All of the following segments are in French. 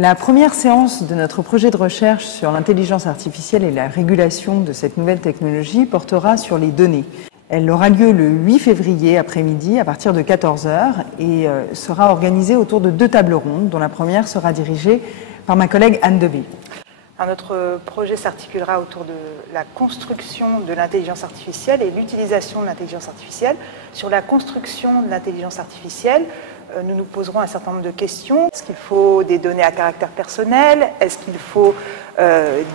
La première séance de notre projet de recherche sur l'intelligence artificielle et la régulation de cette nouvelle technologie portera sur les données. Elle aura lieu le 8 février après-midi à partir de 14 h et sera organisée autour de 2 tables rondes, dont la première sera dirigée par ma collègue Anne Devey. Alors, notre projet s'articulera autour de la construction de l'intelligence artificielle et l'utilisation de l'intelligence artificielle. Sur la construction de l'intelligence artificielle, nous nous poserons un certain nombre de questions. Est-ce qu'il faut des données à caractère personnel? Est-ce qu'il faut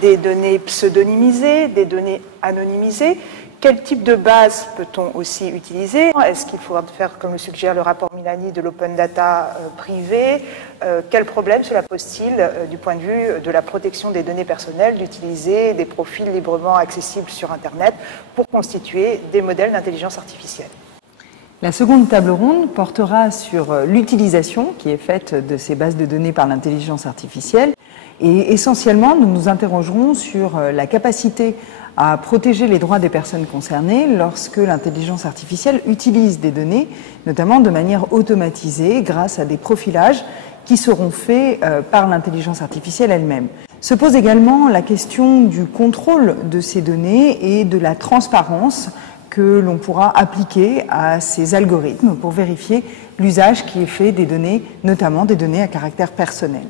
des données pseudonymisées, des données anonymisées? Quel type de base peut-on aussi utiliser? Est-ce qu'il faudra faire, comme le suggère le rapport Milani, de l'open data privé? Quel problème cela pose-t-il du point de vue de la protection des données personnelles d'utiliser des profils librement accessibles sur Internet pour constituer des modèles d'intelligence artificielle? La seconde table ronde portera sur l'utilisation qui est faite de ces bases de données par l'intelligence artificielle. Et essentiellement, nous nous interrogerons sur la capacité à protéger les droits des personnes concernées lorsque l'intelligence artificielle utilise des données, notamment de manière automatisée grâce à des profilages qui seront faits par l'intelligence artificielle elle-même. Se pose également la question du contrôle de ces données et de la transparence que l'on pourra appliquer à ces algorithmes pour vérifier l'usage qui est fait des données, notamment des données à caractère personnel.